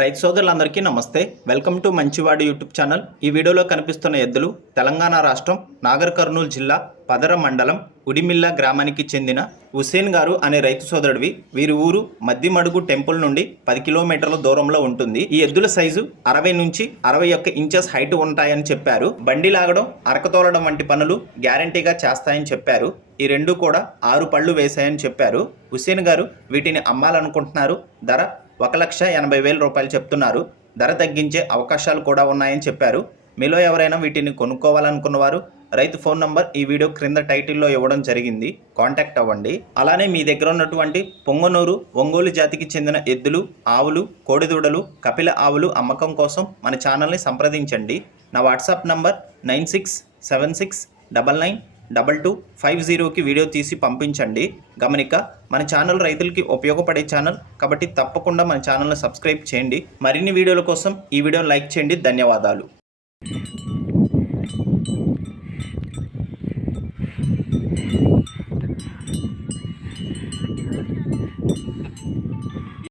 రైతు సోదరులందరికీ నమస్తే. వెల్కమ్ టు మంచివాడి యూట్యూబ్ ఛానల్. ఈ వీడియోలో కనిపిస్తున్న ఎద్దులు తెలంగాణ రాష్ట్రం నాగర్ కర్నూలు జిల్లా పదర మండలం ఉడిమిల్ల గ్రామానికి చెందిన హుసేన్ గారు అనే రైతు సోదరుడివి. వీరి ఊరు మద్దిమడుగు టెంపుల్ నుండి 10 కిలోమీటర్ల దూరంలో ఉంటుంది. ఈ ఎద్దుల సైజు 60 నుంచి 61 ఇంచెస్ హైట్ ఉంటాయని చెప్పారు. బండి లాగడం, అరకతోలడం వంటి పనులు గ్యారంటీగా చేస్తాయని చెప్పారు. ఈ రెండు కూడా 6 పళ్ళు వేశాయని చెప్పారు. హుసేన్ గారు వీటిని అమ్మాలనుకుంటున్నారు. ధర 1,80,000 రూపాయలు చెప్తున్నారు. ధర తగ్గించే అవకాశాలు కూడా ఉన్నాయని చెప్పారు. మీలో ఎవరైనా వీటిని కొనుక్కోవాలనుకున్నవారు రైతు ఫోన్ నంబర్ ఈ వీడియో క్రింద టైటిల్లో ఇవ్వడం జరిగింది. కాంటాక్ట్ అవ్వండి. అలానే మీ దగ్గర ఉన్నటువంటి పొంగనూరు, ఒంగోలు జాతికి చెందిన ఎద్దులు, ఆవులు, కోడిదూడలు, కపిల ఆవులు అమ్మకం కోసం మన ఛానల్ని సంప్రదించండి. నా వాట్సాప్ నంబర్ 9676992250కి వీడియో తీసి పంపించండి. గమనిక, మన ఛానల్ రైతులకి ఉపయోగపడే ఛానల్ కాబట్టి తప్పకుండా మన ఛానల్ని సబ్స్క్రైబ్ చేయండి. మరిన్ని వీడియోల కోసం ఈ వీడియోని లైక్ చేయండి. ధన్యవాదాలు.